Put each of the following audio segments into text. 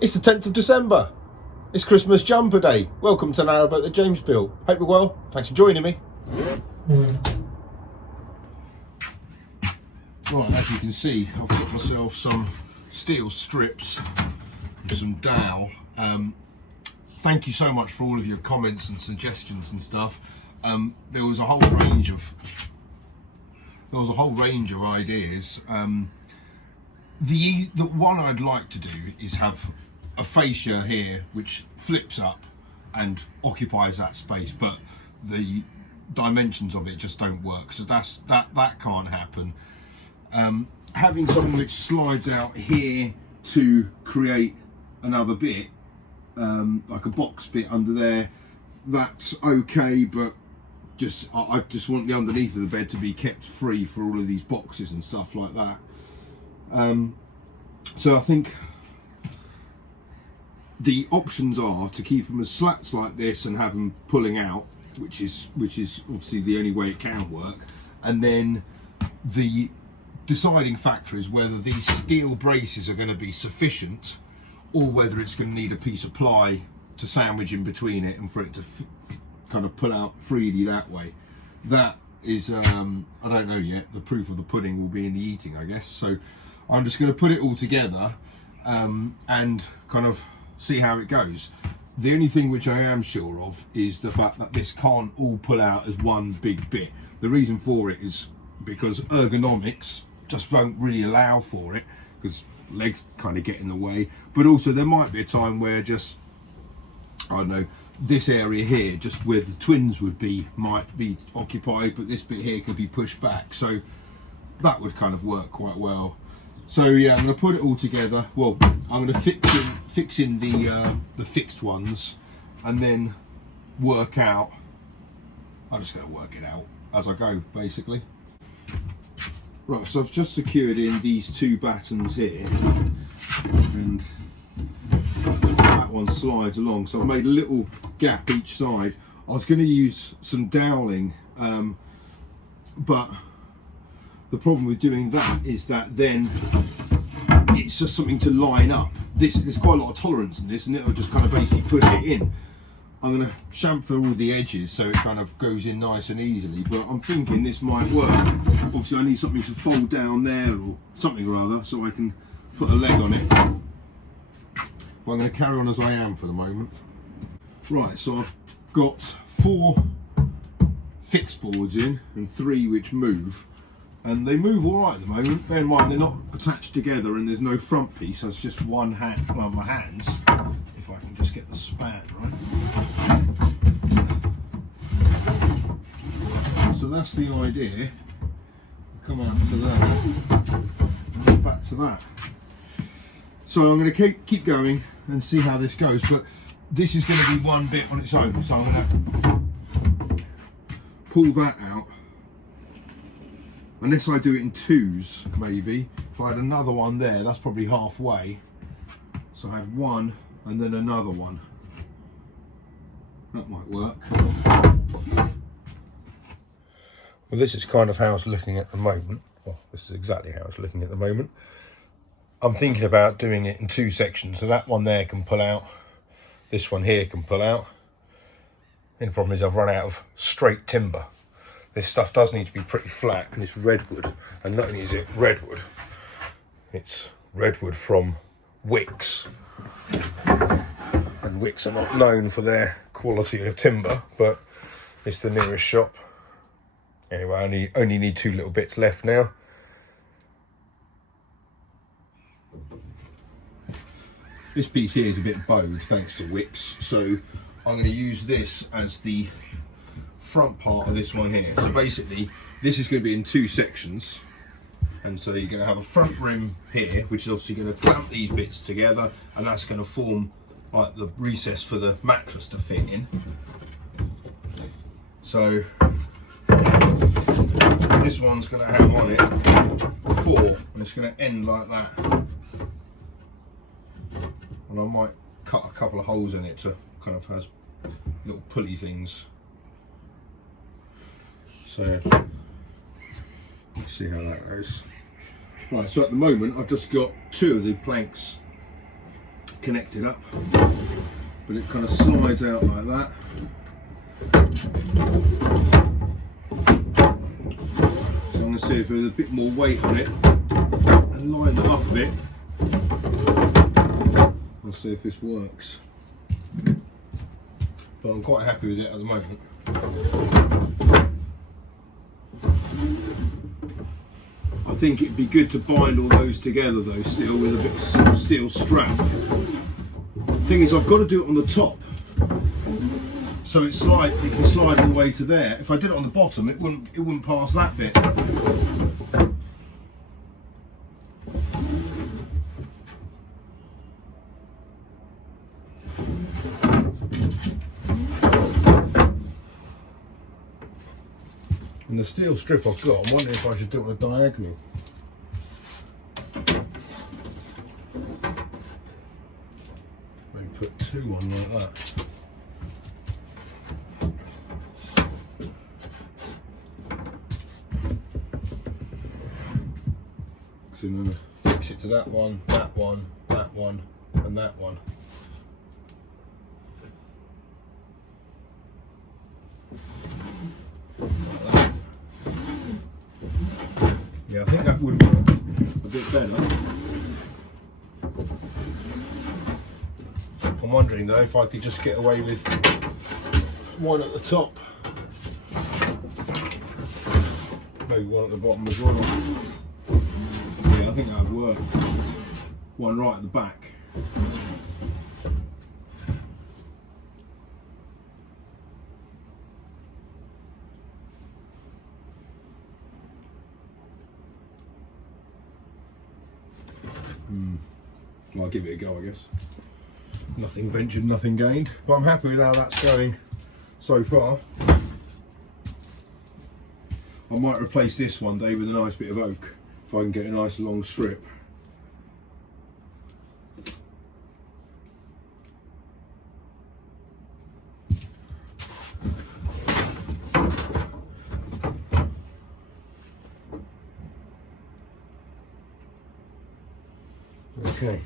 It's the 10th of December. It's Christmas jumper day. Welcome to Narrowboat that James built. Hope you're well. Thanks for joining me. Right, as you can see, I've got myself some steel strips and some dowel. Thank you so much for all of your comments and suggestions and stuff. There was a whole range of ideas. The one I'd like to do is have a fascia here which flips up and occupies that space, but the dimensions of it just don't work, so that can't happen. Having something which slides out here to create another bit, like a box bit under there, that's okay, but I just want the underneath of the bed to be kept free for all of these boxes and stuff like that. So I think the options are to keep them as slats like this and have them pulling out, which is obviously the only way it can work, and then the deciding factor is whether these steel braces are going to be sufficient or whether it's going to need a piece of ply to sandwich in between it and for it to kind of pull out freely that way. That is I don't know yet. The proof of the pudding will be in the eating, I guess. So I'm just going to put it all together and kind of see how it goes. The only thing which I am sure of is the fact that this can't all pull out as one big bit. The reason for it is because ergonomics just won't really allow for it, because legs kind of get in the way, but also there might be a time where just, I don't know, this area here, just where the twins would be, might be occupied, but this bit here could be pushed back, so that would kind of work quite well. So yeah, I'm going to put it all together. Well, I'm going to fix in the fixed ones, and then work out. I'm just going to work it out as I go, basically. Right, so I've just secured in these two battens here, and that one slides along. So I've made a little gap each side. I was going to use some doweling, but the problem with doing that is that then it's just something to line up. There's quite a lot of tolerance in this, and it'll just kind of basically push it in. I'm going to chamfer all the edges so it kind of goes in nice and easily, but I'm thinking this might work. Obviously I need something to fold down there or something or other so I can put a leg on it. But I'm going to carry on as I am for the moment. Right, so I've got 4 fixed boards in and 3 which move. And they move all right at the moment. Bear in mind they're not attached together and there's no front piece, so it's just one hand, well, my hands, if I can just get the span right. So that's the idea. Come out to that, back to that. So I'm going to keep going and see how this goes, but this is going to be one bit on its own, so I'm going to pull that out. Unless I do it in 2s, maybe. If I had another one there, that's probably halfway. So I had one and then another one. That might work. Well, this is kind of how it's looking at the moment. Well, this is exactly how it's looking at the moment. I'm thinking about doing it in 2 sections. So that one there can pull out. This one here can pull out. And the problem is I've run out of straight timber. This stuff does need to be pretty flat, and it's redwood, and not only is it redwood, it's redwood from Wicks, and Wicks are not known for their quality of timber, but it's the nearest shop. Anyway, I only need 2 little bits left now. This piece here is a bit bowed thanks to Wicks, so I'm going to use this as the front part of this one here. So basically this is going to be in 2 sections, and so you're going to have a front rim here which is obviously going to clamp these bits together, and that's going to form like the recess for the mattress to fit in. So this one's going to have on it 4, and it's going to end like that, and I might cut a couple of holes in it to kind of has little pulley things. So let's see how that goes. Right, so at the moment I've just got 2 of the planks connected up, but it kind of slides out like that. So I'm going to see if there's a bit more weight on it and line it up a bit. I'll see if this works. But I'm quite happy with it at the moment. I think it'd be good to bind all those together though, still, with a bit of steel strap. Thing is, I've got to do it on the top, so it can slide all the way to there. If I did it on the bottom, it wouldn't pass that bit. And the steel strip I've got, I'm wondering if I should do it on a diagonal. Maybe put two on like that. So I'm going to fix it to that one, that one, that one, and that one. Yeah, I think that would work a bit better. I'm wondering though if I could just get away with one at the top. Maybe one at the bottom as well. Yeah, I think that would work. One right at the back. Well, I'll give it a go, I guess. Nothing ventured, nothing gained. But I'm happy with how that's going so far. I might replace this one day with a nice bit of oak, if I can get a nice long strip. Okay.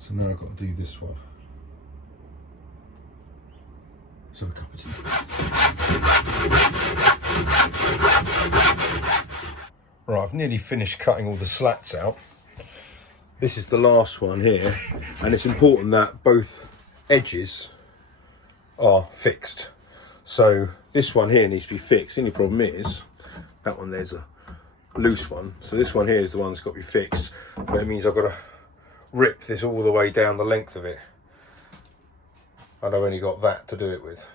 So now I've got to do this one. Let's have a cup of tea. Right, I've nearly finished cutting all the slats out. This is the last one here, and it's important that both edges are fixed. So this one here needs to be fixed. The only problem is that one there's a loose one, so this one here is the one that's got to be fixed, but it means I've got to rip this all the way down the length of it, and I've only got that to do it with.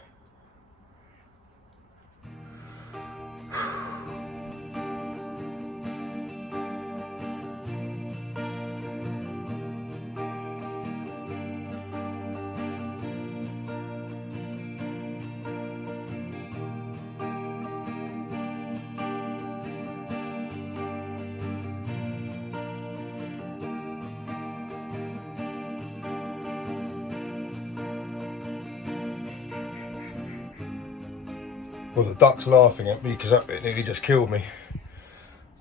Well, the duck's laughing at me because that bit nearly just killed me,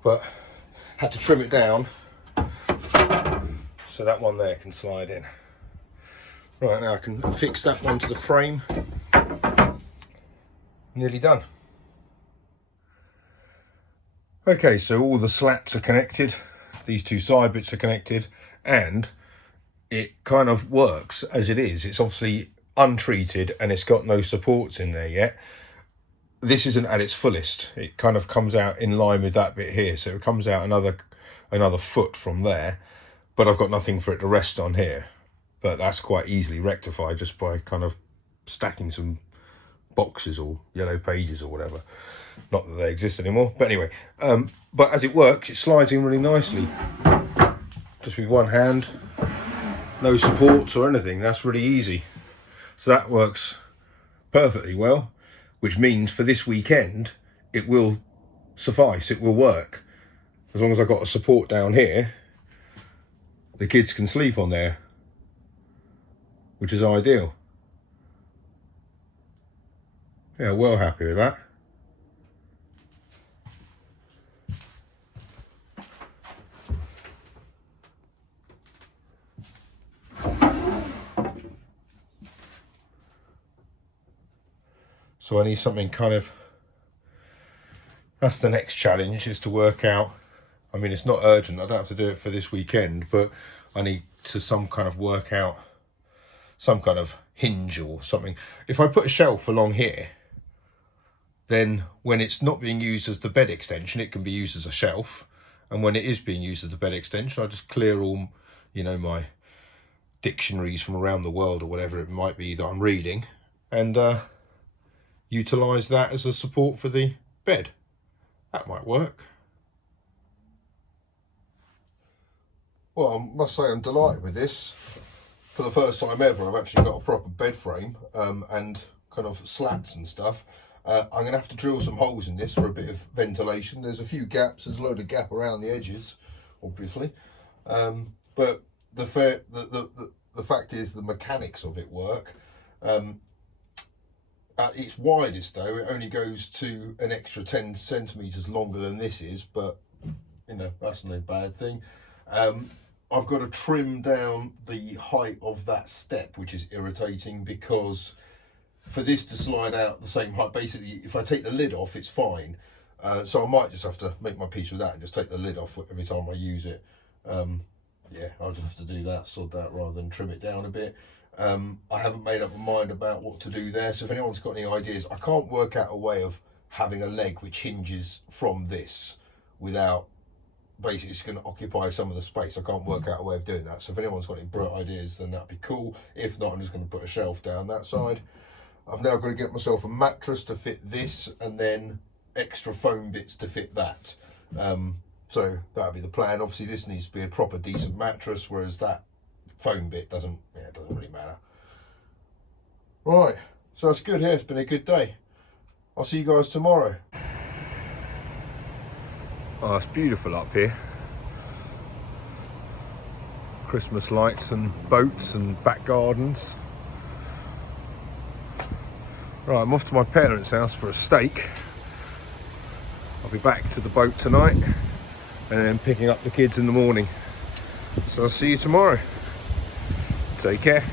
but had to trim it down so that one there can slide in. Right, now I can fix that one to the frame. Nearly done. Okay, so all the slats are connected, these two side bits are connected, and it kind of works as it is. It's obviously untreated and it's got no supports in there yet. This isn't at its fullest. It kind of comes out in line with that bit here, so it comes out another foot from there, but I've got nothing for it to rest on here. But that's quite easily rectified just by kind of stacking some boxes or yellow pages or whatever. Not that they exist anymore, but anyway. But as it works, it slides in really nicely, just with one hand, no supports or anything. That's really easy. So that works perfectly well, which means for this weekend, it will suffice, it will work. As long as I've got a support down here, the kids can sleep on there, which is ideal. Yeah, well happy with that. So I need something kind of, that's the next challenge, is to work out, I mean, it's not urgent, I don't have to do it for this weekend, but I need to some kind of work out some kind of hinge or something. If I put a shelf along here, then when it's not being used as the bed extension, it can be used as a shelf. And when it is being used as a bed extension, I just clear all, you know, my dictionaries from around the world or whatever it might be that I'm reading, and utilise that as a support for the bed. That might work. Well, I must say I'm delighted with this. For the first time ever, I've actually got a proper bed frame and kind of slats and stuff. I'm going to have to drill some holes in this for a bit of ventilation. There's a few gaps, there's a load of gap around the edges, obviously. But the fact is the mechanics of it work. At its widest though, it only goes to an extra 10 centimetres longer than this is, but you know, that's no bad thing. I've got to trim down the height of that step, which is irritating, because for this to slide out the same height, basically if I take the lid off it's fine, so I might just have to make my peace with that and just take the lid off every time I use it. Yeah, I'll just have to do that, sod that, rather than trim it down a bit. I haven't made up my mind about what to do there, so if anyone's got any ideas, I can't work out a way of having a leg which hinges from this without, basically it's going to occupy some of the space. I can't work out a way of doing that, so if anyone's got any bright ideas then that'd be cool. If not, I'm just going to put a shelf down that side. I've now got to get myself a mattress to fit this, and then extra foam bits to fit that. So that'll be the plan. Obviously this needs to be a proper decent mattress, whereas that foam bit doesn't, yeah, it doesn't really matter. Right, so that's good. Yeah, it's been a good day. I'll see you guys tomorrow. Oh, it's beautiful up here. Christmas lights and boats and back gardens. Right, I'm off to my parents' house for a steak. I'll be back to the boat tonight and then picking up the kids in the morning. So I'll see you tomorrow. Take care.